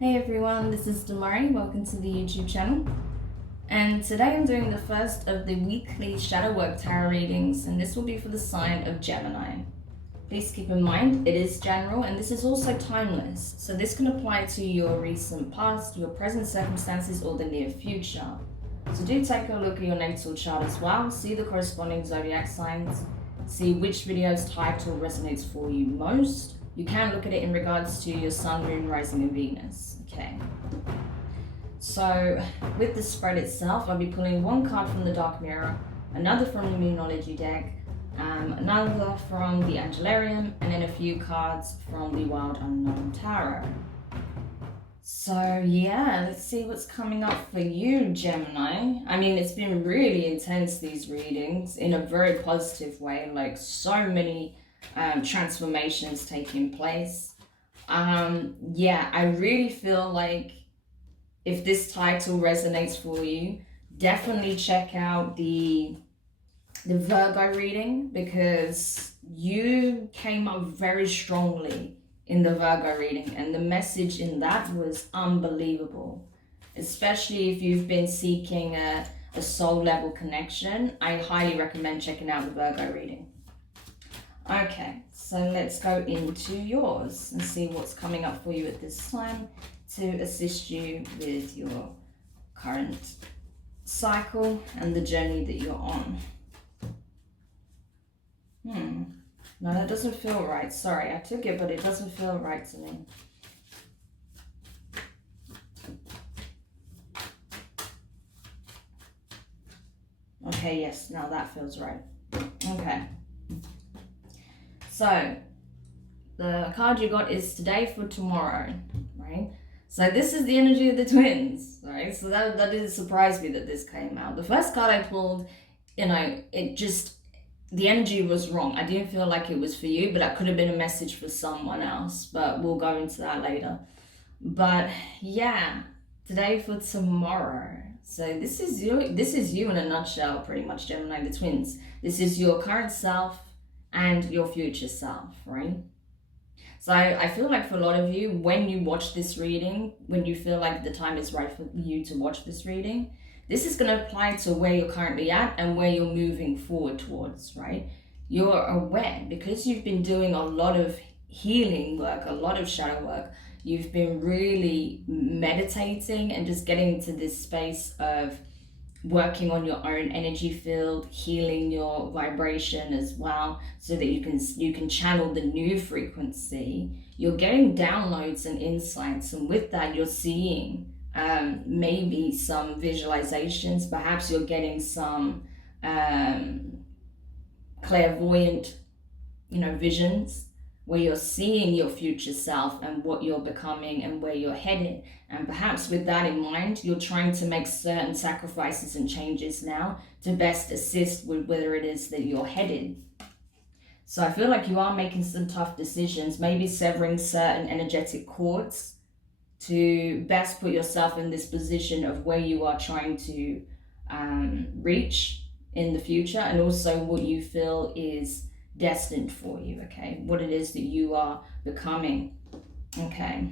Hey everyone, this is Demari. Welcome to the YouTube channel. And today I'm doing the first of the weekly shadow work tarot readings, and this will be for the sign of Gemini. Please keep in mind it is general and this is also timeless, so this can apply to your recent past, your present circumstances, or the near future. So do take a look at your natal chart as well, see the corresponding zodiac signs, see which video's title resonates for you most. You can look at it in regards to your sun, moon, rising, and Venus. Okay. So with the spread itself, I'll be pulling one card from the Dark Mirror, another from the Moonology deck, another from the Angelarium, and then a few cards from the Wild Unknown Tarot. So yeah, let's see what's coming up for you, Gemini. I mean, it's been really intense, these readings, in a very positive way, like so many transformations taking place. Yeah, I really feel like if this title resonates for you, definitely check out the Virgo reading, because you came up very strongly in the Virgo reading, and the message in that was unbelievable. Especially if you've been seeking a soul level connection, I highly recommend checking out the Virgo reading. Okay, so let's go into yours and see what's coming up for you at this time to assist you with your current cycle and the journey that you're on. No, that doesn't feel right. Sorry, I took it, but it doesn't feel right to me. Okay, yes, now that feels right. Okay. So, the card you got is Today for Tomorrow, right? So this is the energy of the twins, right? So that didn't surprise me that this came out. The first card I pulled, it just, the energy was wrong. I didn't feel like it was for you, but that could have been a message for someone else, but we'll go into that later. But yeah, Today for Tomorrow. So this is you in a nutshell, pretty much, Gemini, the twins. This is your current self and your future self, right? So I feel like for a lot of you, when you watch this reading, when you feel like the time is right for you to watch this reading, this is going to apply to where you're currently at and where you're moving forward towards, right? You're aware, because you've been doing a lot of healing work, a lot of shadow work. You've been really meditating and just getting to this space of working on your own energy field, healing your vibration as well, so that you can channel the new frequency. You're getting downloads and insights, and with that you're seeing maybe some visualizations. Perhaps you're getting some clairvoyant visions, where you're seeing your future self and what you're becoming and where you're headed. And perhaps with that in mind, you're trying to make certain sacrifices and changes now to best assist with where it is that you're headed. So I feel like you are making some tough decisions, maybe severing certain energetic cords to best put yourself in this position of where you are trying to reach in the future, and also what you feel is destined for you, okay? What it is that you are becoming, okay?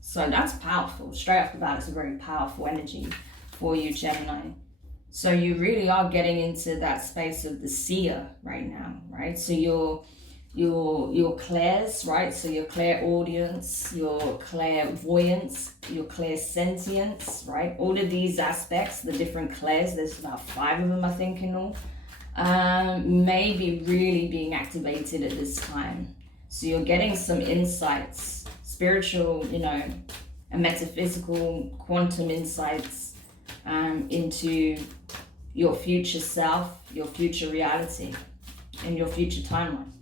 So that's powerful. Straight off the bat, it's a very powerful energy for you, Gemini. So you really are getting into that space of the seer right now, right? So your clairs, right? So your clairaudience, your clairvoyance, your clairsentience, right? All of these aspects, the different clairs, there's about 5 of them, I think, in all, may be really being activated at this time. So you're getting some insights, spiritual, and metaphysical, quantum insights into your future self, your future reality, and your future timeline.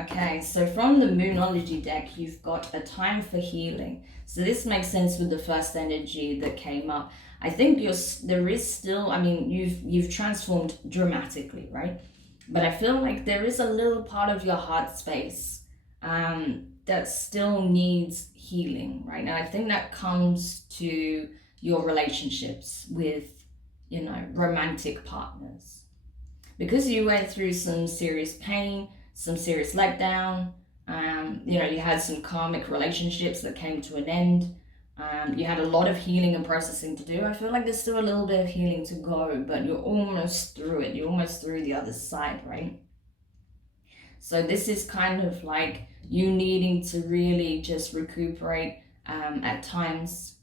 Okay, so from the Moonology deck, you've got a time for healing. So this makes sense with the first energy that came up. I think there is still, I mean, you've transformed dramatically, right? But I feel like there is a little part of your heart space that still needs healing, right? And I think that comes to your relationships with, romantic partners. Because you went through some serious pain, some serious letdown, You know, you had some karmic relationships that came to an end. You had a lot of healing and processing to do. I feel like there's still a little bit of healing to go, but you're almost through it. You're almost through the other side, right? So this is kind of like you needing to really just recuperate at times,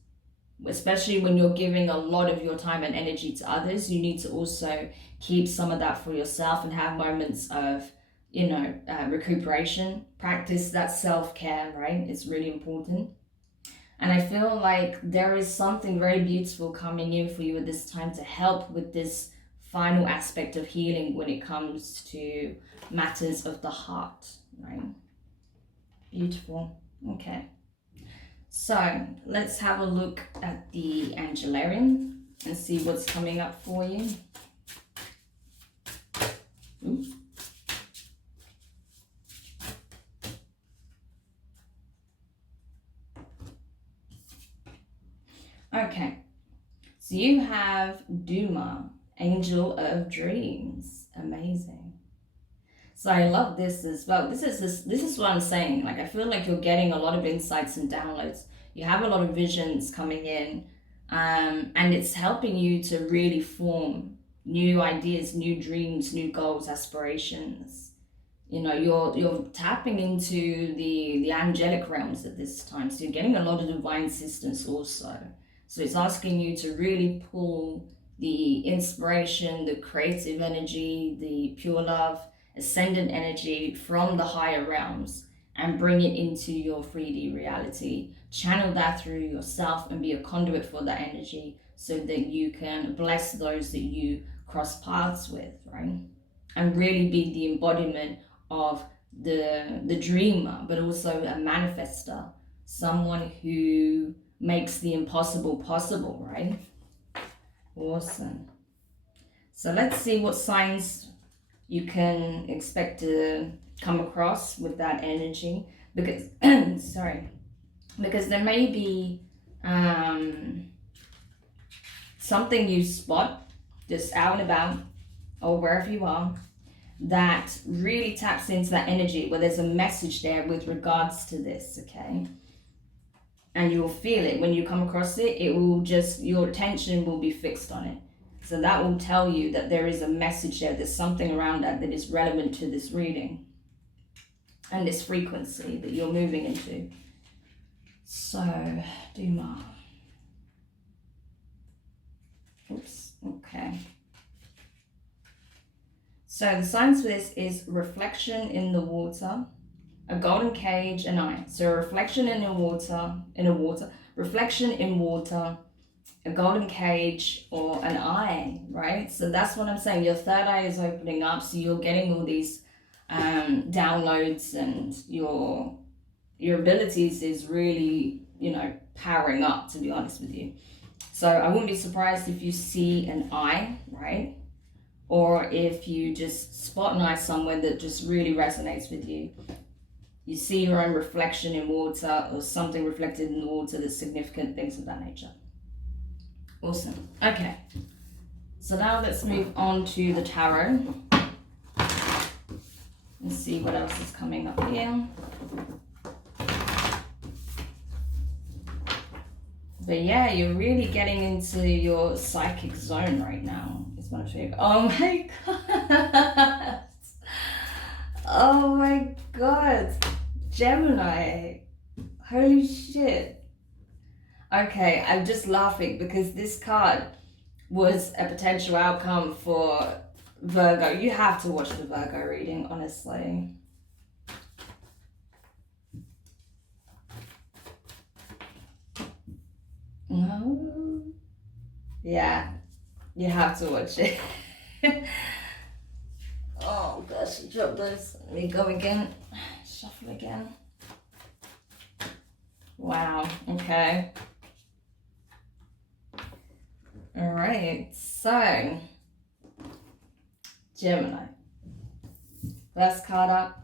especially when you're giving a lot of your time and energy to others. You need to also keep some of that for yourself and have moments of, you know, recuperation. Practice that self-care, right? It's really important. And I feel like there is something very beautiful coming in for you at this time to help with this final aspect of healing when it comes to matters of the heart, right? Beautiful. Okay. So let's have a look at the Angelarium and see what's coming up for you. Oops. Okay, so you have Duma, Angel of Dreams. Amazing. So I love this as well. This is what I'm saying. Like, I feel like you're getting a lot of insights and downloads. You have a lot of visions coming in, and it's helping you to really form new ideas, new dreams, new goals, aspirations. You know, you're tapping into the angelic realms at this time. So you're getting a lot of divine assistance also. So it's asking you to really pull the inspiration, the creative energy, the pure love, ascendant energy from the higher realms and bring it into your 3D reality. Channel that through yourself and be a conduit for that energy so that you can bless those that you cross paths with, right? And really be the embodiment of the dreamer, but also a manifester, someone who makes the impossible possible, right? Awesome. So let's see what signs you can expect to come across with that energy, because sorry, because there may be something you spot just out and about or wherever you are that really taps into that energy where there's a message there with regards to this, okay? And you'll feel it when you come across it. It will just, your attention will be fixed on it. So that will tell you that there is a message there. There's something around that that is relevant to this reading and this frequency that you're moving into. So, Duma. Oops, okay. So the signs for this is reflection in the water, a golden cage, an eye. So a reflection in a water, reflection in water, a golden cage, or an eye, right? So that's what I'm saying. Your third eye is opening up, so you're getting all these downloads, and your abilities is really, you know, powering up, to be honest with you. So I wouldn't be surprised if you see an eye, right? Or if you just spot an eye somewhere that just really resonates with you. You see your own reflection in water or something reflected in the water that's significant, things of that nature. Awesome. Okay. So now let's move on to the tarot. Let's see what else is coming up here. But yeah, you're really getting into your psychic zone right now. It's my favorite. Oh my god. Oh my god. Gemini. Holy shit. Okay, I'm just laughing because this card was a potential outcome for Virgo. You have to watch the Virgo reading, honestly. No. Yeah, you have to watch it. Oh gosh, I dropped this. Let me go again. Shuffle again. Wow, okay. All right, so Gemini. First card up.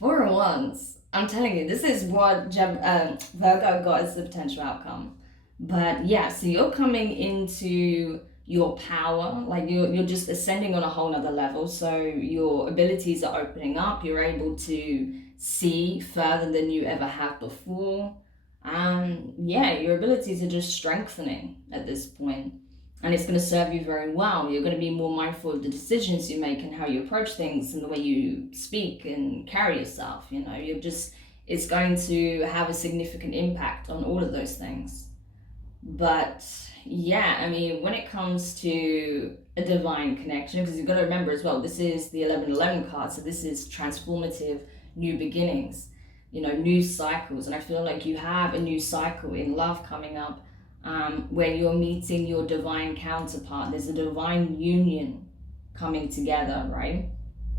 For once, I'm telling you, this is what Virgo got as the potential outcome. But yeah, so you're coming into your power, like you're just ascending on a whole nother level. So your abilities are opening up, you're able to see further than you ever have before. Yeah, your abilities are just strengthening at this point, and it's going to serve you very well. You're going to be more mindful of the decisions you make and how you approach things and the way you speak and carry yourself. You know, it's going to have a significant impact on all of those things. But yeah, I mean, when it comes to a divine connection, because you've got to remember as well, this is the 1111 card, so this is transformative, new beginnings, you know, new cycles. And I feel like you have a new cycle in love coming up, where you're meeting your divine counterpart. There's a divine union coming together, right?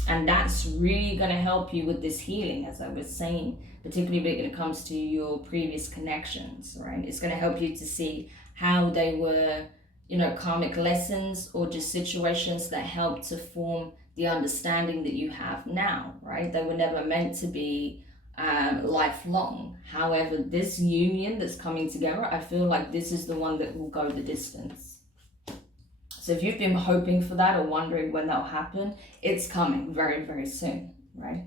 And that's really going to help you with this healing, as I was saying, particularly when it comes to your previous connections, right? It's going to help you to see how they were, you know, karmic lessons or just situations that helped to form the understanding that you have now, right? They were never meant to be lifelong. However, this union that's coming together, I feel like this is the one that will go the distance. So if you've been hoping for that or wondering when that'll happen, it's coming very, very soon, right?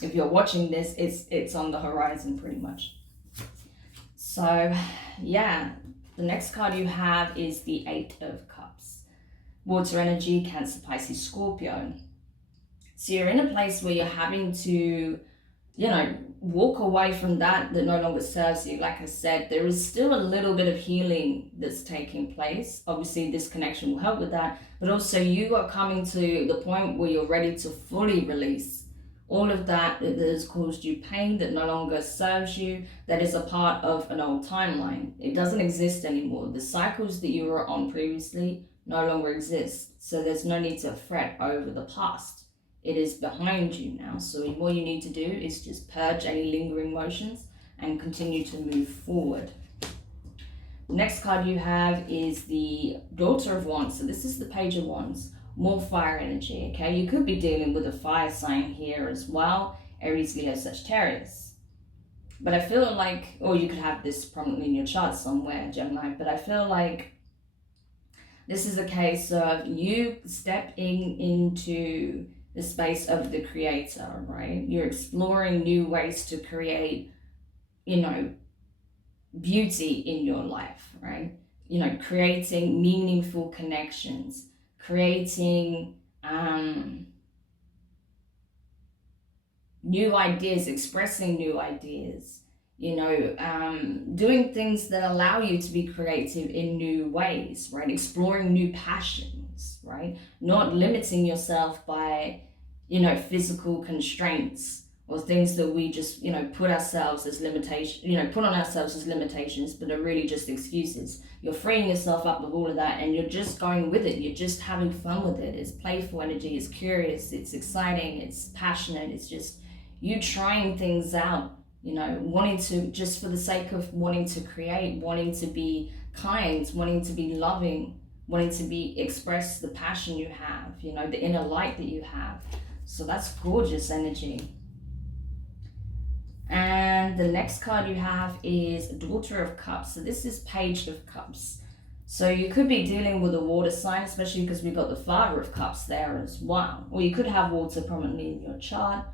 If you're watching this, it's on the horizon pretty much. So yeah, the next card you have is the Eight of Cups. Water energy, Cancer, Pisces, Scorpio. So you're in a place where you're having to, you know, walk away from that no longer serves you. Like I said, there is still a little bit of healing that's taking place. Obviously, this connection will help with that, but also you are coming to the point where you're ready to fully release all of that has caused you pain, that no longer serves you, that is a part of an old timeline. It doesn't exist anymore. The cycles that you were on previously no longer exist. So there's no need to fret over the past. It is behind you now. So what you need to do is just purge any lingering emotions and continue to move forward. The next card you have is the Daughter of Wands. So this is the Page of Wands. More fire energy, okay? You could be dealing with a fire sign here as well. Aries, Leo, Sagittarius. But I feel like, or you could have this prominently in your chart somewhere, Gemini, but I feel like this is a case of you stepping into the space of the creator, right? You're exploring new ways to create, you know, beauty in your life, right? You know, creating meaningful connections, creating new ideas, expressing new ideas, you know, doing things that allow you to be creative in new ways, right? Exploring new passions, right? Not limiting yourself by, you know, physical constraints or things that we just, you know, put ourselves as limitations, you know, put on ourselves as limitations, but are really just excuses. You're freeing yourself up of all of that and you're just going with it. You're just having fun with it. It's playful energy, it's curious, it's exciting, it's passionate. It's just you trying things out, you know, wanting to, just for the sake of wanting to create, wanting to be kind, wanting to be loving, wanting to be express the passion you have, you know, the inner light that you have. So that's gorgeous energy. And the next card you have is Daughter of Cups. So this is Page of Cups. So you could be dealing with a water sign, especially because we've got the Father of Cups there as well. Or you could have water prominently in your chart.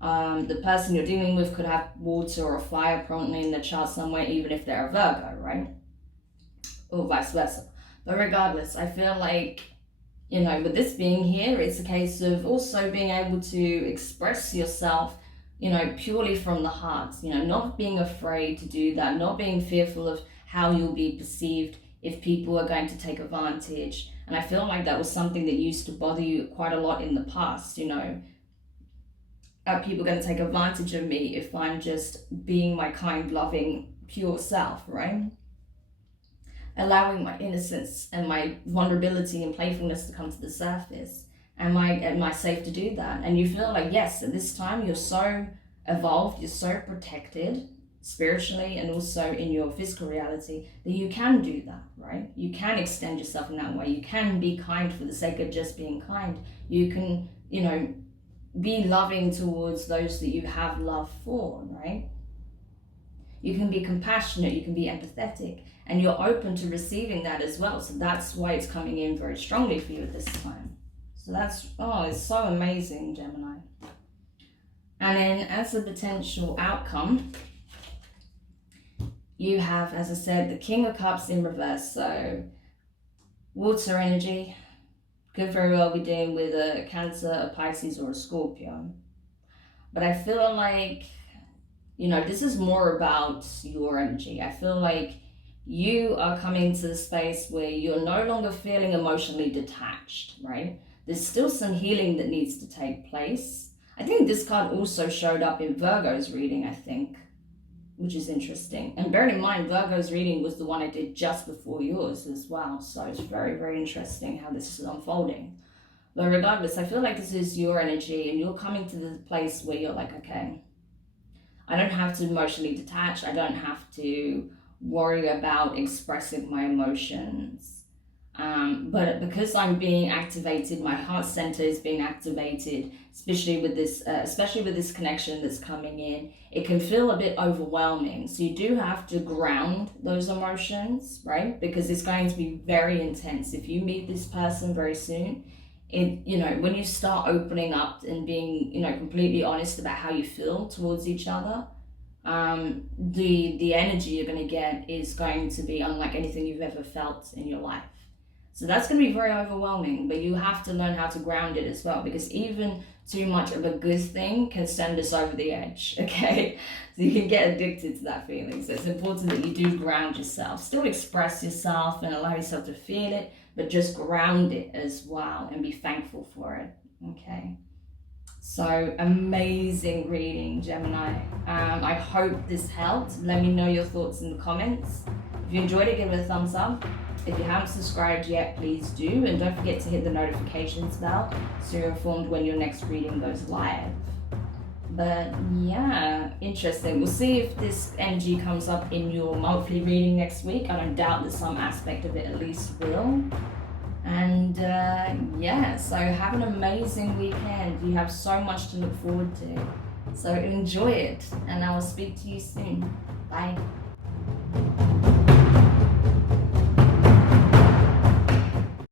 The person you're dealing with could have water or fire prominently in the chart somewhere, even if they're a Virgo, right? Or vice versa. But regardless, I feel like, you know, with this being here, it's a case of also being able to express yourself, you know, purely from the heart, you know, not being afraid to do that, not being fearful of how you'll be perceived if people are going to take advantage. And I feel like that was something that used to bother you quite a lot in the past, you know. Are people going to take advantage of me if I'm just being my kind, loving, pure self, right? Allowing my innocence and my vulnerability and playfulness to come to the surface. Am I safe to do that? And you feel like, yes, at this time you're so evolved, you're so protected spiritually and also in your physical reality that you can do that, right? You can extend yourself in that way. You can be kind for the sake of just being kind. You can, you know, be loving towards those that you have love for, right? You can be compassionate, you can be empathetic, and you're open to receiving that as well. So that's why it's coming in very strongly for you at this time. So that's, oh, it's so amazing, Gemini. And then as a potential outcome, you have, as I said, the King of Cups in reverse. So water energy could very well be dealing with a Cancer, a Pisces, or a Scorpio. But I feel like, you know, this is more about your energy. I feel like you are coming to the space where you're no longer feeling emotionally detached, right? There's still some healing that needs to take place. I think this card also showed up in Virgo's reading, I think, which is interesting. And bearing in mind, Virgo's reading was the one I did just before yours as well. So it's very, very interesting how this is unfolding. But regardless, I feel like this is your energy and you're coming to the place where you're like, okay, I don't have to emotionally detach. I don't have to worry about expressing my emotions. But because I'm being activated, my heart center is being activated, especially with this connection that's coming in, it can feel a bit overwhelming. So you do have to ground those emotions, right? Because it's going to be very intense. If you meet this person very soon, you know, when you start opening up and being, you know, completely honest about how you feel towards each other, the energy you're going to get is going to be unlike anything you've ever felt in your life. So that's going to be very overwhelming, but you have to learn how to ground it as well, because even too much of a good thing can send us over the edge, okay? So you can get addicted to that feeling. So it's important that you do ground yourself. Still express yourself and allow yourself to feel it, but just ground it as well and be thankful for it, okay? So amazing reading, Gemini. I hope this helped. Let me know your thoughts in the comments. If you enjoyed it, give it a thumbs up. If you haven't subscribed yet, please do. And don't forget to hit the notifications bell so you're informed when your next reading goes live. But yeah, interesting. We'll see if this energy comes up in your monthly reading next week. I don't doubt that some aspect of it at least will. And yeah, so have an amazing weekend. You have so much to look forward to. So enjoy it, and I will speak to you soon. Bye.